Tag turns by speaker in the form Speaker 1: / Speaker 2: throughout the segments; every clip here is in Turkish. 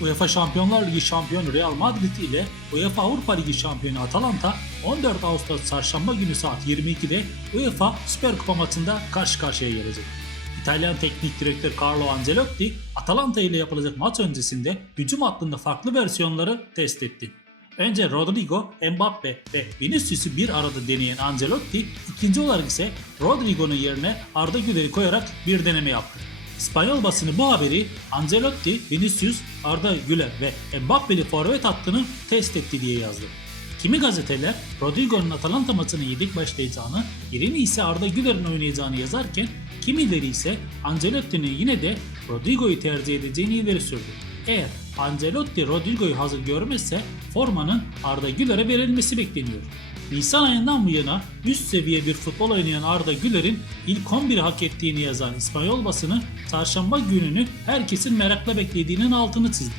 Speaker 1: UEFA Şampiyonlar Ligi şampiyonu Real Madrid ile UEFA Avrupa Ligi şampiyonu Atalanta 14 Ağustos çarşamba günü saat 22'de UEFA Süper Kupa maçında karşı karşıya gelecek. İtalyan teknik direktör Carlo Ancelotti, Atalanta ile yapılacak maç öncesinde hücum hattında farklı versiyonları test etti. Önce Rodrigo, Mbappe ve Vinicius'u bir arada deneyen Ancelotti, ikinci olarak ise Rodrigo'nun yerine Arda Güler'i koyarak bir deneme yaptı. İspanyol basını bu haberi Ancelotti, Vinicius, Arda Güler ve Mbappe'li forvet hattını test etti diye yazdı. Kimi gazeteler Rodrigo'nun Atalanta maçına yedek başlayacağını, yerini ise Arda Güler'in oynayacağını yazarken kimileri ise Ancelotti'nin yine de Rodrigo'yu tercih edeceğini ileri sürdü. Eğer Ancelotti Rodrigo'yu hazır görmezse formanın Arda Güler'e verilmesi bekleniyor. Nisan ayından bu yana üst seviye bir futbol oynayan Arda Güler'in ilk 11'i hak ettiğini yazan İspanyol basını çarşamba gününü herkesin merakla beklediğinin altını çizdi.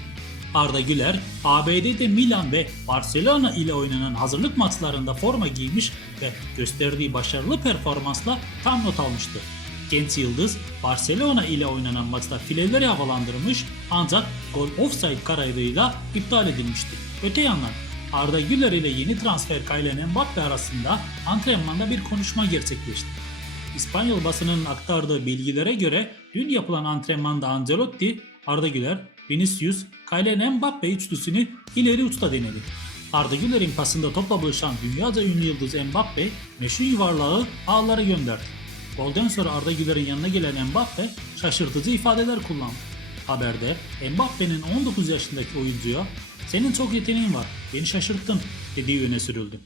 Speaker 1: Arda Güler, ABD'de Milan ve Barcelona ile oynanan hazırlık maçlarında forma giymiş ve gösterdiği başarılı performansla tam not almıştı. Genç Yıldız, Barcelona ile oynanan maçta fileleri havalandırmış ancak gol offside kararıyla iptal edilmişti. Öte yandan Arda Güler ile yeni transfer Kylian Mbappe arasında antrenmanda bir konuşma gerçekleşti. İspanyol basının aktardığı bilgilere göre dün yapılan antrenmanda Ancelotti, Arda Güler, Vinicius, Kylian Mbappe üçlüsünü ileri uçta denedi. Arda Güler'in pasında topla buluşan dünyaca ünlü yıldız Mbappe meşhur yuvarlağı ağlara gönderdi. Golden sonra Arda Güler'in yanına gelen Mbappe şaşırtıcı ifadeler kullandı. Haberde Mbappe'nin 19 yaşındaki oyuncuya "Senin çok yeteneğin var, beni şaşırttın." dediği öne sürüldü.